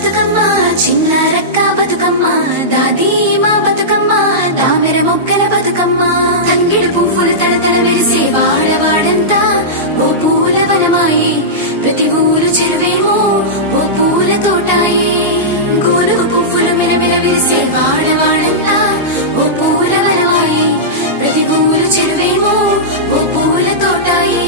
బతుకమ్మ చిన్న రక్క బతుకమ్మ దాది మా బతుకమ్మ దామెర మొక్కల బతుకమ్మ తంగిడు పువ్వులు తడతడ మెరిసే వాడవాడంతా ఓ పూల వనమాయే ప్రతి ఊరు చెరువేమో ఓ పూల తోటాయే గోరు పువ్వులు మెలమెల విరిసే వాడవాడంతా ఓ పూల వనమాయే ప్రతి ఊరు చెరువేమో ఓ పూల తోటాయే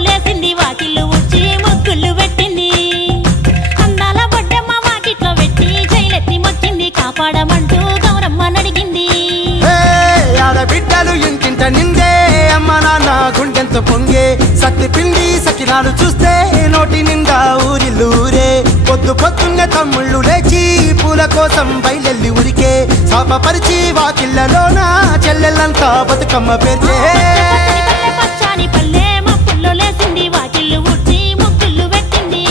లేసింది వాకిళ్ళు ఊడ్చి ముగ్గులు పెట్టింది అందాల బొడ్డమ్మ వాకిట్లో పెట్టి జైలెత్తి మొక్కింది కాపాడమంటూ గౌరమ్మ నడిగింది ఆడబిడ్డలు ఇంటింట నిందే అమ్మ నాన్న గుండెంతో పొంగే సత్తి పిండి సకినాలు చూస్తే నోటి నిండా ఊరిల్లూరే పొద్దు పొద్దున్న తమ్ముళ్ళు లేచి పూల కోసం బయలెల్లి ఉరికే శాపపరిచి వాకిళ్లలోన చెల్లెళ్ళంతా బతుకమ్మ పేర్చే పచ్చాని పల్లె లేసింది వాకిళ్ళు ఊడ్చి ముగ్గులు పెట్టింది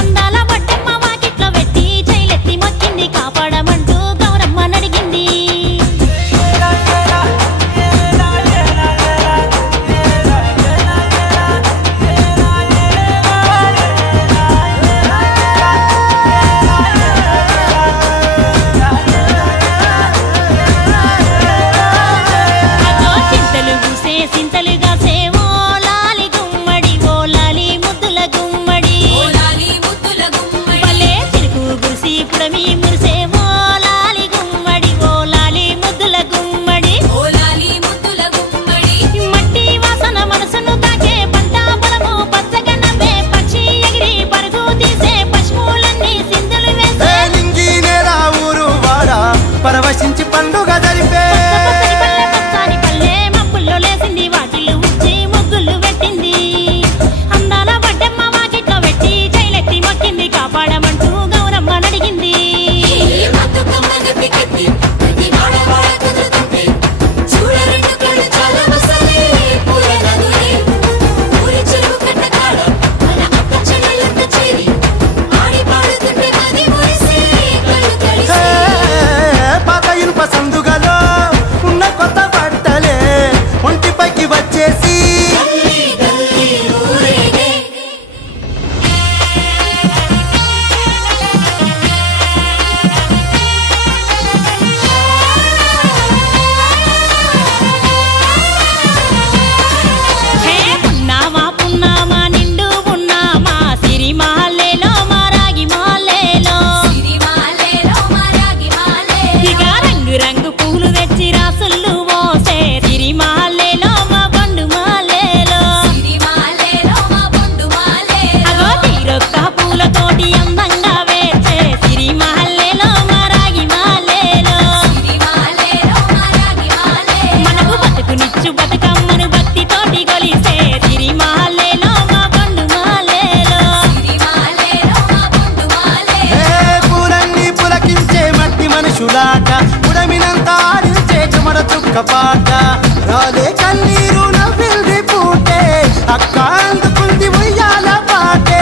అందాల బొడ్డమ్మ వాకిట్లో పెట్టి జైలెత్తి మొక్కింది కాపాడమంటూ గౌరమ్మ నడిగింది చింతలు పూసే సింతలుగా సేవో పుడమి మురిసే ఓ లాలి గుమ్మడి ఓ లాలి ముద్దుల గుమ్మడి మట్టి వాసన మనసును తాకే పంట పొలము పచ్చగా నవ్వే పక్షి ఎగిరి పరుగు తీసే పశువులన్నీ సింధులు వేసే లింగి నేరా ఊరు వాడా పరవశించి పండుగ జరిపే పచ్చని పల్లె మబ్బుల్లో లేసింది వాకిళ్ళు ఊడ్చి ముగ్గులు పెట్టింది అందాల బొడ్డమ్మ వాకిట్లో పెట్టి జైలెత్తి మొక్కింది కాపాడమంటూ గౌరమ్మ నడిగింది పాత ఇనుప సందుగలో ఉన్న కొత్త బట్టలే ఒంటిపైకి వచ్చేసి పున్నామా నిండు పున్నామా సిరి మహల్లేలో మా రాగి మహల్లేలో ఇక రంగు రంగు పూలు తెచ్చి రాసుళ్ళు మోసే సిరి మహల్లేలో మా బండు మహల్లేలో అగో తీరొక్క పూలతోటి అందంగా వేచే సిరి మహల్లేలో మా రాగి మహల్లేలో మనకు బతుకునిచ్చు బతుకమ్మను భక్తితోటి గొలిసే సిరి మహల్లేలో మా బండు మహల్లేలో పూలన్నీ పులకించే మట్టి మనుషులాట ఉడమినంత ఆడించే చెమర చుక్క పాట రాలే కన్నీరు నవ్విల్ది పూటే అక్క అందుకుంది ఉయ్యాల పాటే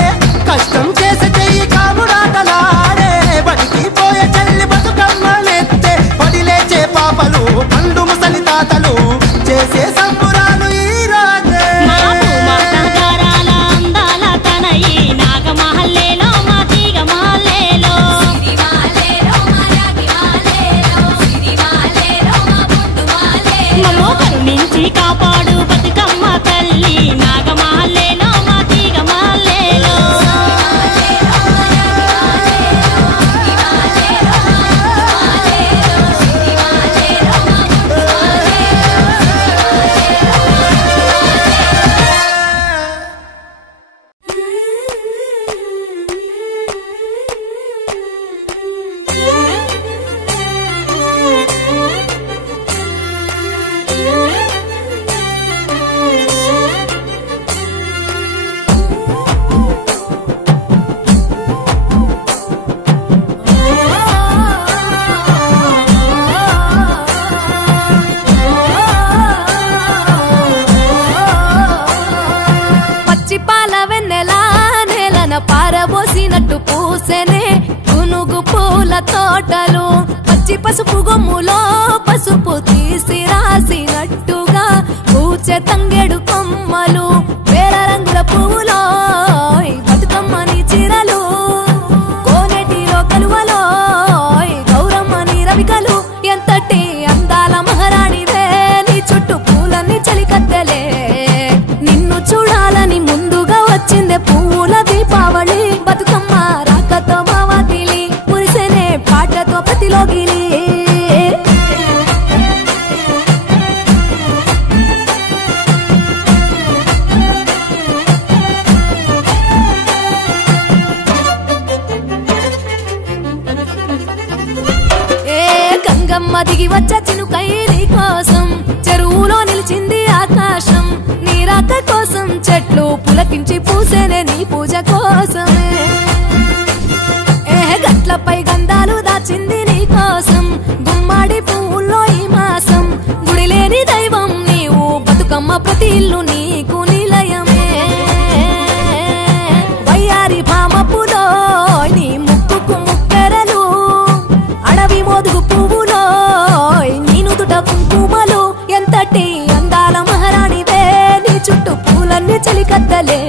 కష్టం చేసే చెయ్యి కాముడాటలాడే బడికి పోయే చెల్లి బతుకమ్మ నెత్తే పడి లేచే పాపలు పండు ముసలి తాతలు చేసే సంబురాలు ఈ రాజే మా భూమాత గారాల అందాల తనయి నాగ మహల్లేలో మా తీగ మహల్లేలో మమ్మో కరుణించి కాపాడు బతుకమ్మ తల్లి నాగ మహల్లేలో మా తీగ మహల్లేలో పారబోసినట్టు పూసెనే గునుగు తోటలు పచ్చి పసుపు గొమ్ములో పసుపు తీసి రాసినట్టు వచ్చే చినుకై నీ కోసం చెరువులో నిలిచింది ఆకాశం నీ రాక కోసం చెట్లు పులకించి పూసేనే నీ పూజ కోసమే గట్లపై గంధాలు దాచింది నీ కోసం గుమ్మాడి పువ్వుల్లో ఈ మాసం గుడి లేని దైవం నీవు బతుకమ్మ ప్రతి ఇల్లు నీకు నిలయమే వయ్యారి భామపులో నీ ముక్కుకు ముక్కెరలు అడవి మోదుగు పువ్వులో నీ నుదుట కుంకుమలు ఎంతటి అందాల మహారాణివే నీ చుట్టూ పూలన్నీ చలికత్తలే